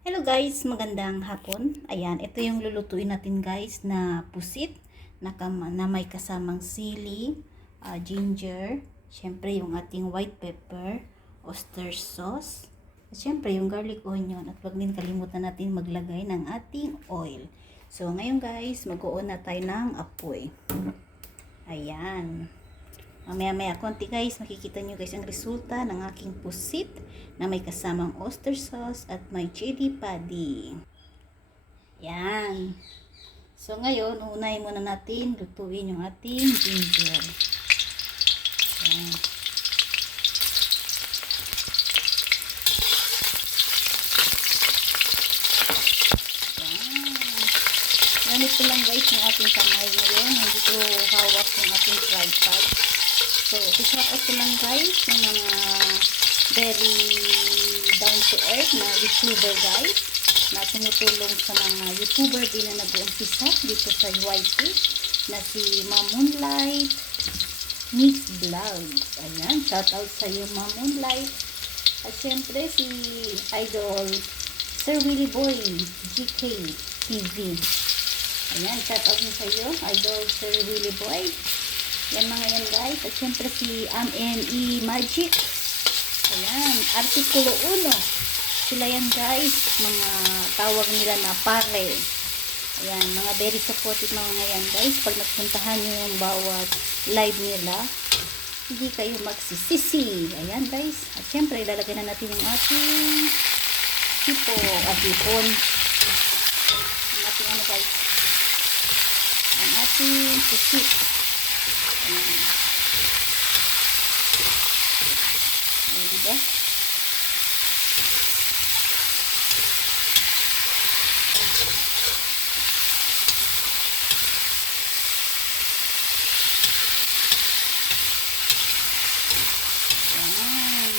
Hello guys, magandang hapon. Ayan, ito yung lulutuin natin guys na pusit na may kasamang sili, ginger, syempre yung ating white pepper, oyster sauce, at syempre yung garlic onion, at wag din kalimutan natin maglagay ng ating oil. So ngayon guys, mag-on na tayo ng apoy. Ayan. Mamaya-maya konti guys, makikita nyo guys ang resulta ng aking pusit na may kasamang oyster sauce at may chili padi. Yan. So ngayon, unahin muna natin lutuin yung ating ginger. Yan. Yan. Gamit ko lang guys yung ating kamay ngayon. Hindi ko hawak yung ating tripod. So, i-shout out ko lang guys yung mga very down to earth na YouTuber guys na tumutulong sa mga YouTuber din na nag-uumpisa dito sa YT na si Ma'am Moonlight Mix Vlogs. Ayan, shout out sa iyo Ma'am Moonlight. At syempre si Idol Sir Willie Boy GK TV. Ayan, shout out sa iyo Idol Sir Willie Boy. Yan mga yan guys. At syempre si AMNE Magic. Ayan. Artikulo 1. Sila yan guys. Mga tawag nila na pare. Ayan. Mga very supportive mga yan guys. Pag nagpuntahan nyo yung bawat live nila, hindi kayo magsisisi. Ayan guys. At syempre ilalagay na natin yung ating tipo at ipon. Ang ating ano guys. Ang ating pusit. Ayan. Ayan, diba? Ayan.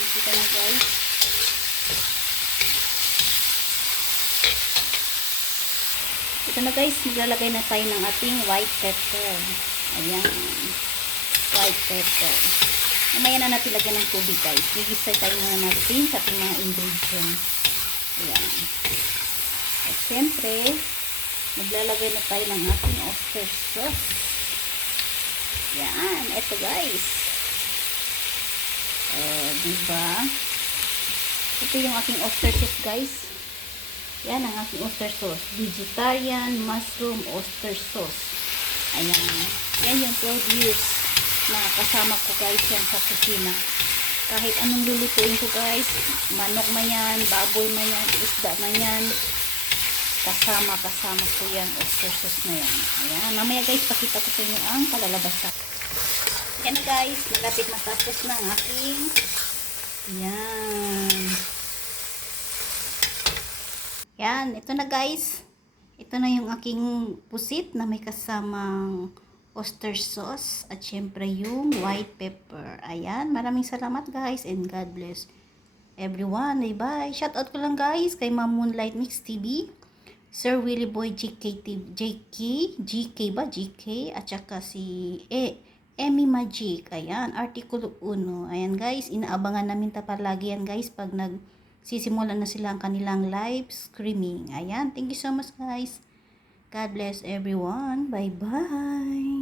Kita na guys. Ito na guys. Maglalagay na tayo ng ating white pepper. Ayan. White pepper. Mamaya na natin lagyan ng tubig guys. Gigisa tayo muna natin sa ating mga ingredients. Ayan. At syempre, maglalagay na tayo ng ating oyster sauce. Ayan. Ito guys. Diba? Ito yung aking oyster sauce guys. Yan ang aking oyster sauce. Vegetarian mushroom oyster sauce. Ayan. Yan yung 12 years na kasama ko guys yan sa kusina. Kahit anong lulutuin ko guys, manok man yan, baboy man yan, isda man yan, kasama ko yan, oyster sauce na yan. Ayan, mamaya guys, pakita ko sa inyo ang kalalabasan. Yan na guys, malapit matapos na ang aking yan, ito na guys. Ito na yung aking pusit na may kasamang oyster sauce at syempre yung white pepper. Ayan, maraming salamat guys and God bless everyone. Bye. Shout out ko lang guys kay Ma'am Moonlight Mix TV, Sir Willie Boy GK ba? GK at saka si Emmy Magic. Ayan, Artikulo 1. Ayan guys, inaabangan namin palagi yan guys pag nagsisimulan na sila ang kanilang live streaming. Ayan, thank you so much guys. God bless everyone. Bye-bye.